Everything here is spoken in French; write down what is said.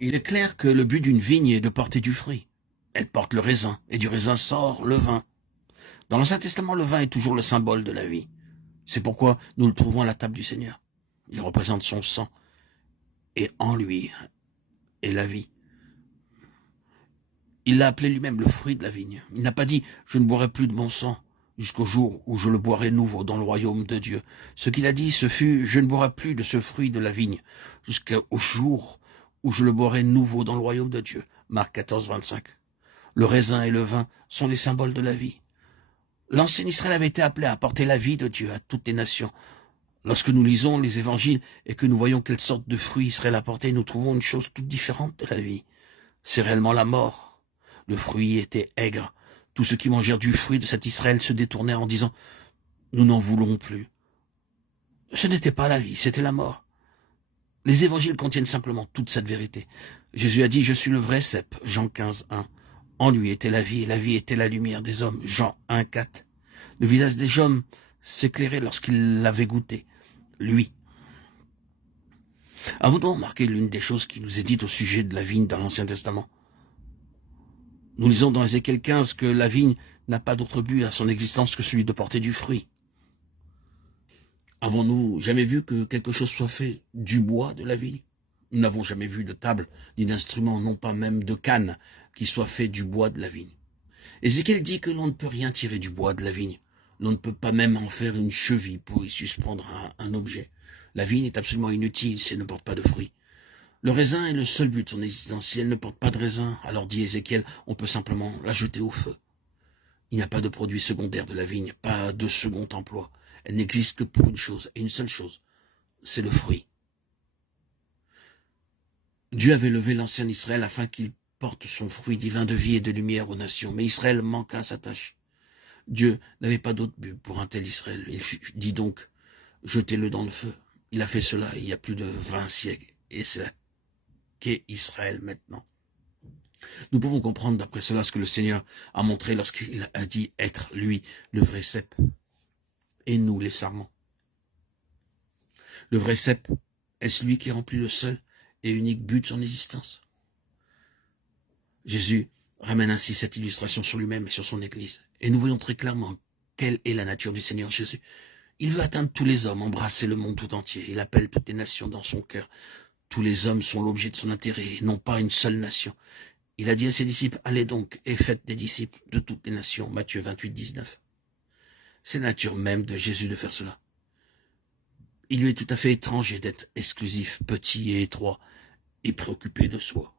Il est clair que le but d'une vigne est de porter du fruit. Elle porte le raisin, et du raisin sort le vin. Dans l'Ancien Testament, le vin est toujours le symbole de la vie. C'est pourquoi nous le trouvons à la table du Seigneur. Il représente son sang, et en lui est la vie. Il l'a appelé lui-même le fruit de la vigne. Il n'a pas dit « je ne boirai plus de mon sang » jusqu'au jour où je le boirai nouveau dans le royaume de Dieu. Ce qu'il a dit, ce fut « je ne boirai plus de ce fruit de la vigne jusqu'au jour où je le boirai nouveau dans le royaume de Dieu ». Marc 14, 25. Le raisin et le vin sont les symboles de la vie. L'ancien Israël avait été appelé à apporter la vie de Dieu à toutes les nations. Lorsque nous lisons les évangiles et que nous voyons quelle sorte de fruits Israël apportait, nous trouvons une chose toute différente de la vie. C'est réellement la mort. Le fruit était aigre. Tous ceux qui mangèrent du fruit de cet Israël se détournèrent en disant « Nous n'en voulons plus ». Ce n'était pas la vie, c'était la mort. Les évangiles contiennent simplement toute cette vérité. Jésus a dit « Je suis le vrai cep », Jean 15, 1. En lui était la vie, et la vie était la lumière des hommes, Jean 1, 4. Le visage des hommes s'éclairait lorsqu'il l'avait goûté, lui. Avons-nous remarqué l'une des choses qui nous est dite au sujet de la vigne dans l'Ancien Testament? Nous lisons dans Ézéchiel 15 que la vigne n'a pas d'autre but à son existence que celui de porter du fruit. Avons-nous jamais vu que quelque chose soit fait du bois de la vigne? Nous n'avons jamais vu de table ni d'instrument, non pas même de canne, qui soit fait du bois de la vigne. Ézéchiel dit que l'on ne peut rien tirer du bois de la vigne. L'on ne peut pas même en faire une cheville pour y suspendre un objet. La vigne est absolument inutile si elle ne porte pas de fruits. Le raisin est le seul but de son existence. Si elle ne porte pas de raisin, alors dit Ézéchiel, on peut simplement la jeter au feu. Il n'y a pas de produit secondaire de la vigne, pas de second emploi. Elle n'existe que pour une chose, et une seule chose, c'est le fruit. Dieu avait levé l'ancien Israël afin qu'il porte son fruit divin de vie et de lumière aux nations. Mais Israël manqua à sa tâche. Dieu n'avait pas d'autre but pour un tel Israël. Il dit donc, jetez-le dans le feu. Il a fait cela il y a plus de 20 siècles, et c'est là qu'est Israël maintenant. Nous pouvons comprendre d'après cela ce que le Seigneur a montré lorsqu'il a dit être lui le vrai cep et nous les sarments. Le vrai cep est celui qui remplit le seul et unique but de son existence. Jésus ramène ainsi cette illustration sur lui-même et sur son Église. Et nous voyons très clairement quelle est la nature du Seigneur Jésus. Il veut atteindre tous les hommes, embrasser le monde tout entier. Il appelle toutes les nations dans son cœur. Tous les hommes sont l'objet de son intérêt, et non pas une seule nation. Il a dit à ses disciples, allez donc et faites des disciples de toutes les nations. Matthieu 28, 19. C'est la nature même de Jésus de faire cela. Il lui est tout à fait étranger d'être exclusif, petit et étroit, et préoccupé de soi.